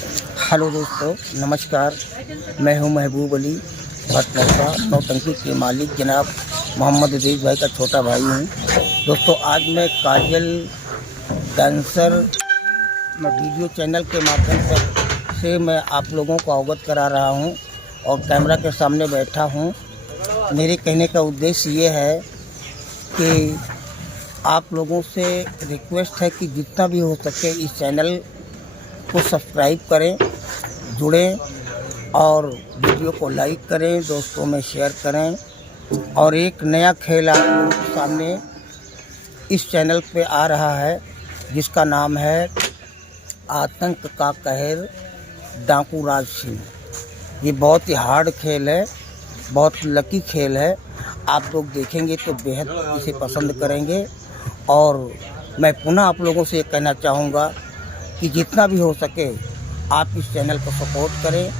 Hello दोस्तों, नमस्कार। मैं हूं महबूब अली भटनौता, नौटंकी के मालिक जनाब मोहम्मद अजीज भाई का छोटा भाई हूं। दोस्तों, आज मैं काजल डांसर वीडियो चैनल के माध्यम से मैं आप लोगों को अवगत करा रहा हूं और कैमरा के सामने बैठा हूं। मेरे कहने का उद्देश्य ये है कि आप लोगों से रिक्वेस्ट है कि जितना भी हो सके इस चैनल को सब्सक्राइब करें, जुड़ें और वीडियो को लाइक करें, दोस्तों में शेयर करें। और एक नया खेल आप लोगों के सामने इस चैनल पे आ रहा है जिसका नाम है आतंक का कहर डाकू राज सिंह। ये बहुत ही हार्ड खेल है, बहुत लकी खेल है। आप लोग देखेंगे तो बेहद इसे पसंद करेंगे। और मैं पुनः आप लोगों से ये कहना चाहूँगा कि जितना भी हो सके आप इस चैनल को सपोर्ट करें,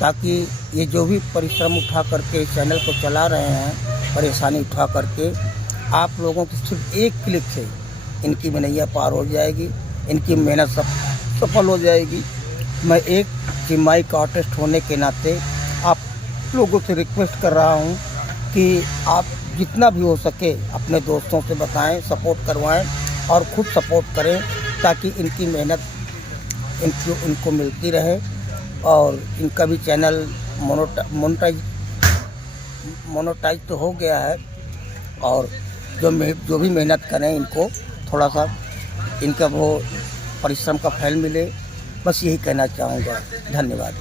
ताकि ये जो भी परिश्रम उठा करके इस चैनल को चला रहे हैं, परेशानी उठा करके, आप लोगों की सिर्फ एक क्लिक से इनकी मनैया पार हो जाएगी, इनकी मेहनत सफल हो जाएगी। मैं एक जिम्माइक आर्टिस्ट होने के नाते आप लोगों से रिक्वेस्ट कर रहा हूँ कि आप जितना भी हो सके अपने दोस्तों से बताएं, सपोर्ट करवाएं और खुद सपोर्ट करें, ताकि इनकी मेहनत इनको मिलती रहे और इनका भी चैनल मोनेटाइज तो हो गया है। और जो भी मेहनत करें, इनको थोड़ा सा इनका वो परिश्रम का फल मिले, बस यही कहना चाहूँगा। धन्यवाद।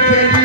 Thank you.